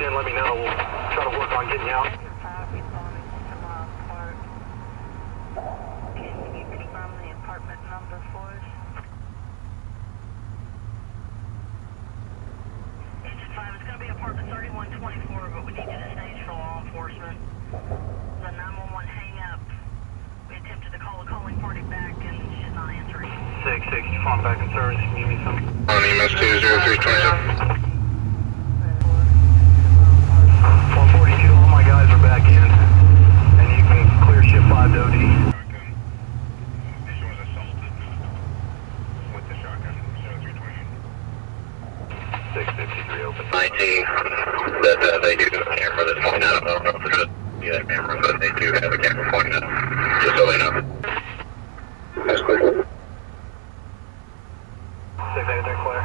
checked in, let me know. We'll try to work on getting you out. Can you confirm the apartment number for us? Engine 5, it's going to be apartment 3124, but we need you to stage for law enforcement. The 911 hang up. We attempted to call a calling party back and she's not answering. 6-6, you phone back in service. Can you give me some? On EMS 20327. 142, all my guys are back in. And you can clear ship 5 to OD. Patient was assaulted with the shotgun, 0328. 653 open. 19, that they do have a camera that's pointing out. I don't know if it's a camera, but they do have a camera pointing out. Just so they know. That's cool. 683 clear.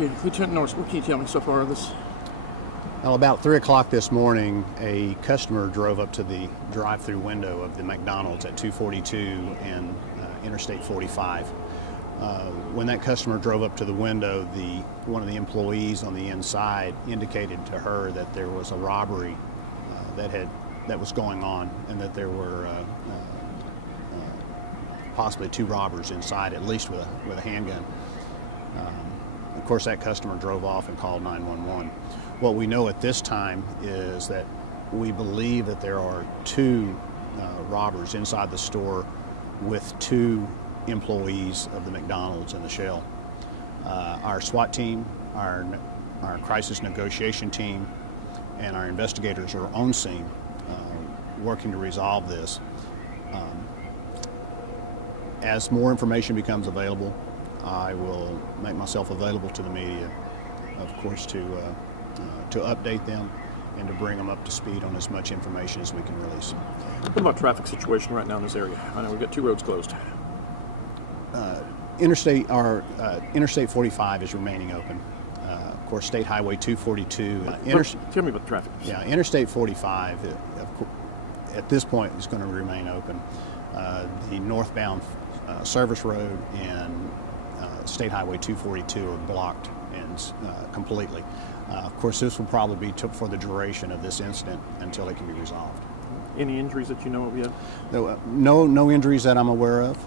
Okay, Lieutenant Norris, what can you tell me so far of this? Well, about 3 o'clock this morning, a customer drove up to the drive-through window of the McDonald's at 242 and Interstate 45. When that customer drove up to the window, one of the employees on the inside indicated to her that there was a robbery that was going on, and that there were possibly 2 robbers inside, at least with a handgun. Of course, that customer drove off and called 911. What we know at this time is that we believe that there are 2 robbers inside the store with 2 employees of the McDonald's in the shell. Our SWAT team, our crisis negotiation team, and our investigators are on scene working to resolve this. As more information becomes available, I will make myself available to the media, of course, to update them and to bring them up to speed on as much information as we can release. What about traffic situation right now in this area? I know we've got 2 roads closed. Interstate 45 is remaining open. Of course, State Highway 242. Tell me about the traffic. Yeah, Interstate 45, at this point, is going to remain open. The northbound service road and State Highway 242 are blocked and completely. Of course, this will probably be for the duration of this incident until it can be resolved. Any injuries that you know of yet? No injuries that I'm aware of.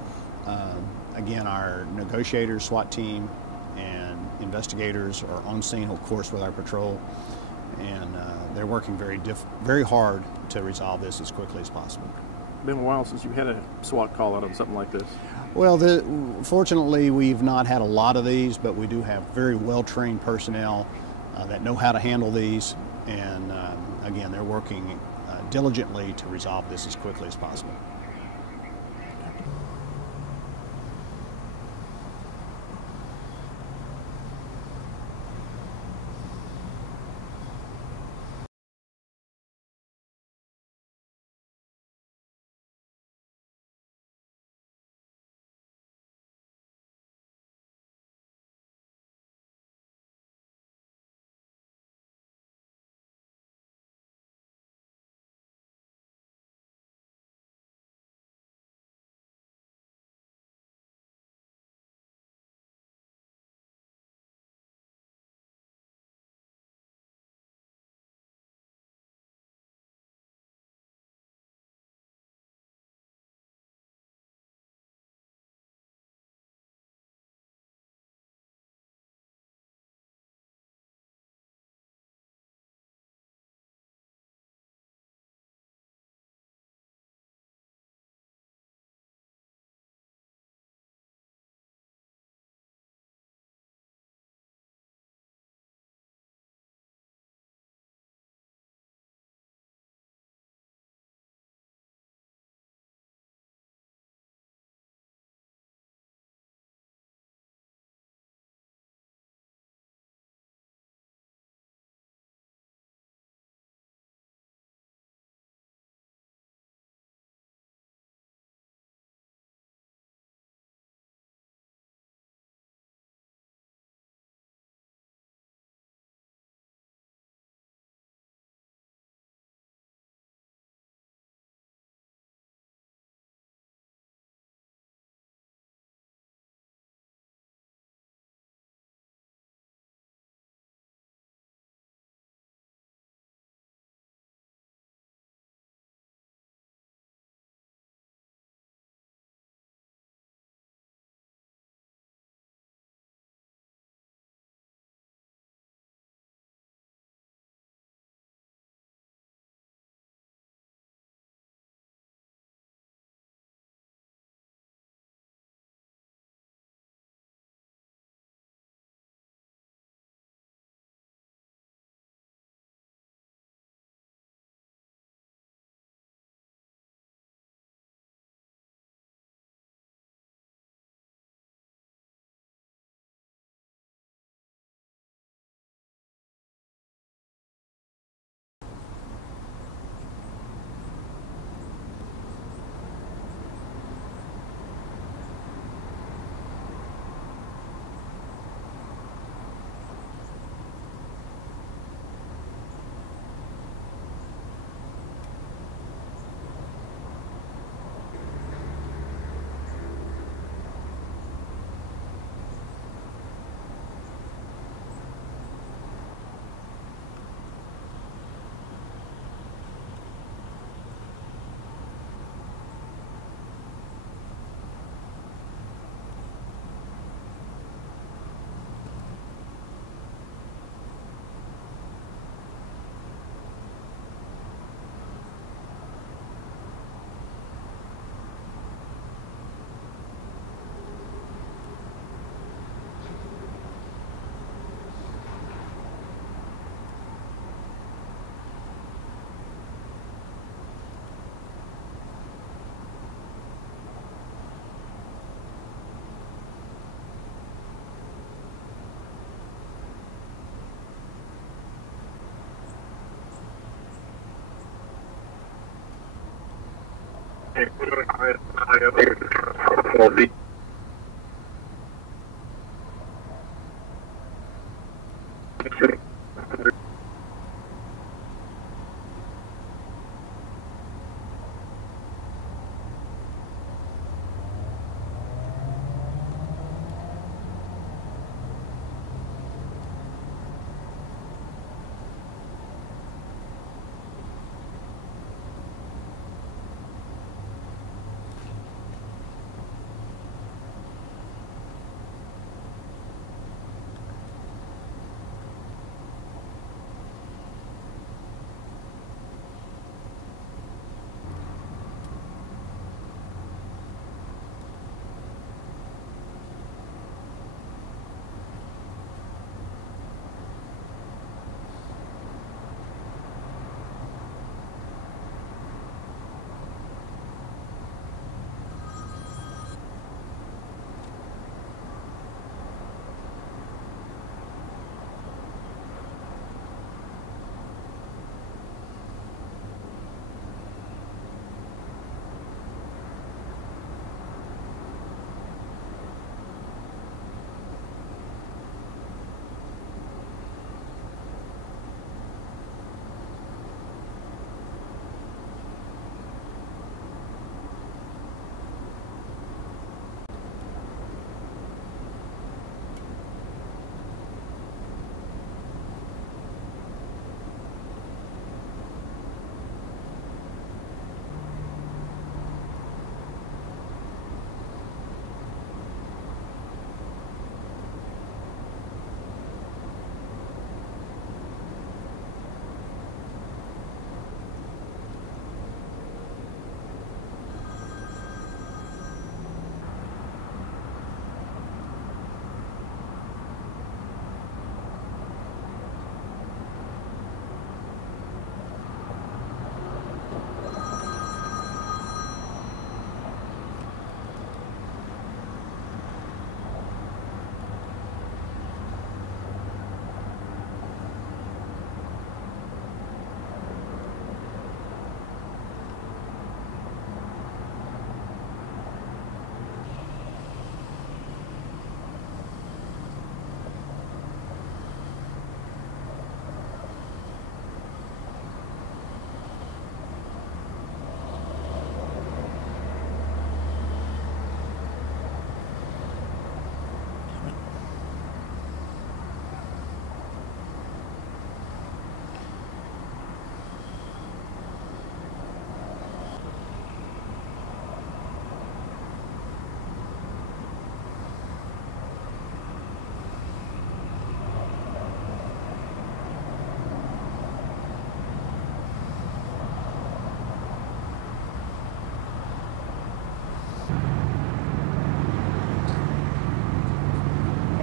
Again, our negotiators, SWAT team, and investigators are on scene, of course, with our patrol, and they're working very hard to resolve this as quickly as possible. Been a while since you had a SWAT call out on something like this. Well, fortunately, we've not had a lot of these, but we do have very well-trained personnel that know how to handle these, and again, they're working diligently to resolve this as quickly as possible. Will be.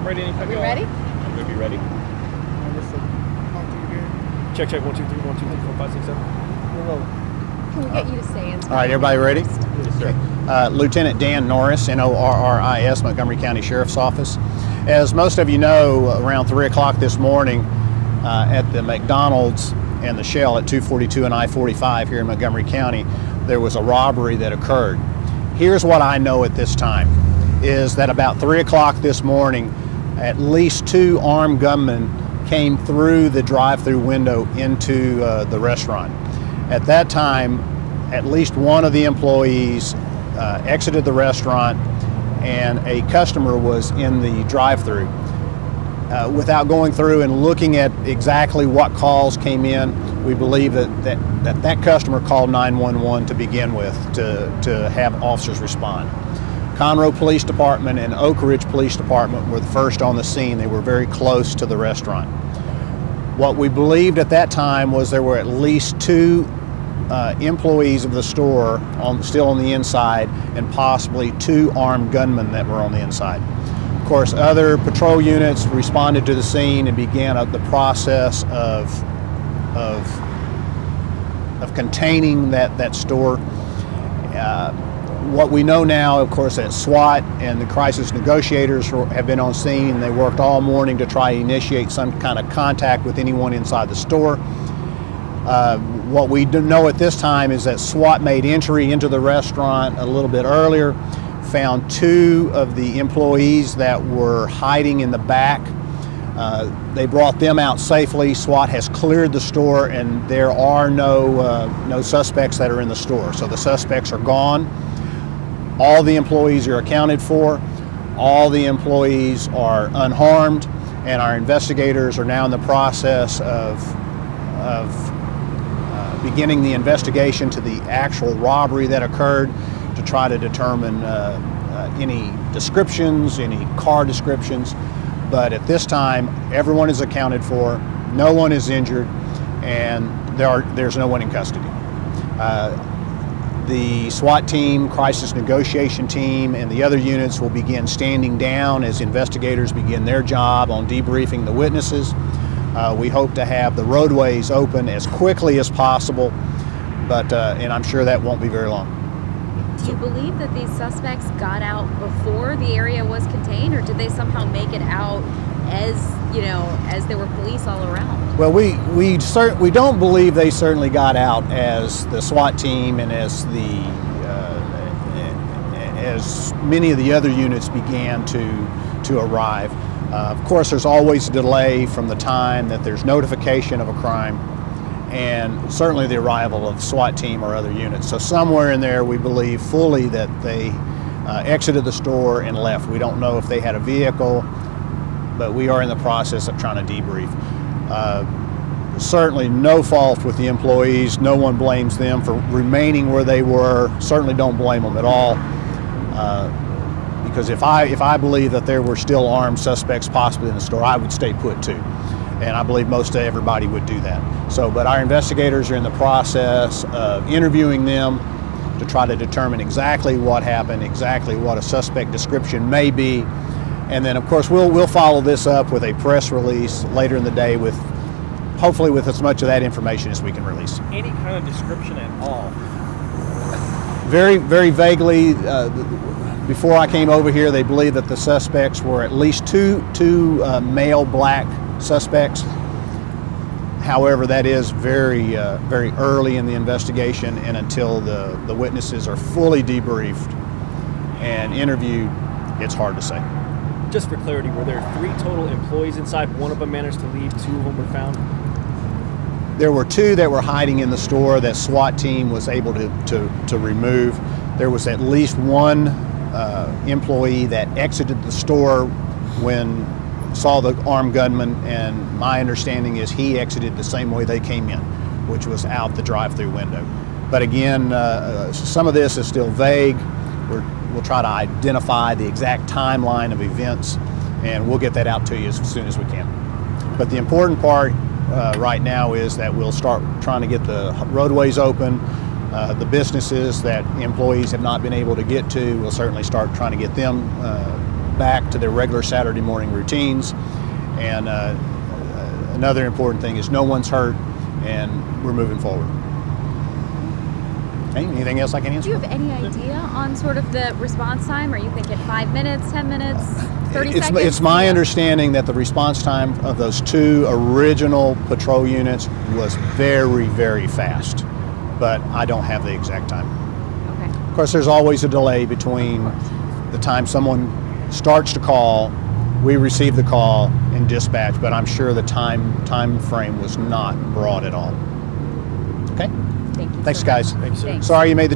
Ready? Are we ready? I'm gonna be ready. Check, check, 1, 2, 3, 1, 2, 3, 4, 5, 6, 7. We're rolling. Can we get you to stand? All right, everybody ready? Yes, sir. Lieutenant Dan Norris, Norris, Montgomery County Sheriff's Office. As most of you know, around 3 o'clock this morning at the McDonald's and the Shell at 242 and I-45 here in Montgomery County, there was a robbery that occurred. Here's what I know at this time, is that about 3 o'clock this morning, at least 2 armed gunmen came through the drive-through window into the restaurant. At that time, at least one of the employees exited the restaurant and a customer was in the drive-through. Without going through and looking at exactly what calls came in, we believe that customer called 911 to begin with to have officers respond. Conroe Police Department and Oak Ridge Police Department were the first on the scene. They were very close to the restaurant. What we believed at that time was there were at least 2 employees of the store still on the inside and possibly 2 armed gunmen that were on the inside. Of course, other patrol units responded to the scene and began the process of containing that store. What we know now, of course, that SWAT and the crisis negotiators have been on scene, and they worked all morning to try to initiate some kind of contact with anyone inside the store. What we do know at this time is that SWAT made entry into the restaurant a little bit earlier, found 2 of the employees that were hiding in the back. They brought them out safely. SWAT has cleared the store, and there are no suspects that are in the store. So the suspects are gone. All the employees are accounted for. All the employees are unharmed, and our investigators are now in the process of beginning the investigation to the actual robbery that occurred to try to determine any descriptions, any car descriptions. But at this time, everyone is accounted for, no one is injured, and there's no one in custody. The SWAT team, crisis negotiation team, and the other units will begin standing down as investigators begin their job on debriefing the witnesses. We hope to have the roadways open as quickly as possible, and I'm sure that won't be very long. Do you believe that these suspects got out before the area was contained, or did they somehow make it out as there were police all around? Well, we don't believe they certainly got out as the SWAT team and as many of the other units began to arrive. Of course, there's always a delay from the time that there's notification of a crime and certainly the arrival of the SWAT team or other units. So somewhere in there, we believe fully that they exited the store and left. We don't know if they had a vehicle, but we are in the process of trying to debrief. Certainly no fault with the employees. No one blames them for remaining where they were. Certainly don't blame them at all. Because if I believe that there were still armed suspects possibly in the store, I would stay put too. And I believe most everybody would do that. But our investigators are in the process of interviewing them to try to determine exactly what happened, exactly what a suspect description may be. And then of course we'll follow this up with a press release later in the day hopefully with as much of that information as we can release. Any kind of description at all? Very, very vaguely. Before I came over here, they believed that the suspects were at least two male black suspects. However, that is very early in the investigation, and until the witnesses are fully debriefed and interviewed, it's hard to say. Just for clarity, were there 3 total employees inside? One of them managed to leave, 2 of them were found? There were 2 that were hiding in the store that SWAT team was able to remove. There was at least 1 employee that exited the store when saw the armed gunman, and my understanding is he exited the same way they came in, which was out the drive-through window. But again, some of this is still vague. We'll try to identify the exact timeline of events, and we'll get that out to you as soon as we can. But the important part right now is that we'll start trying to get the roadways open. The businesses that employees have not been able to get to, we'll certainly start trying to get them back to their regular Saturday morning routines. And another important thing is no one's hurt, and we're moving forward. Okay, anything else I can answer? Do you have any idea on sort of the response time? Are you thinking 5 minutes, 10 minutes, 30 seconds? It's my understanding that the response time of those 2 original patrol units was very, very fast, but I don't have the exact time. Okay. Of course, there's always a delay between the time someone starts to call, we receive the call, and dispatch, but I'm sure the time frame was not broad at all. Okay? Thank you. Thanks, so guys. much. Thanks. Sorry you made the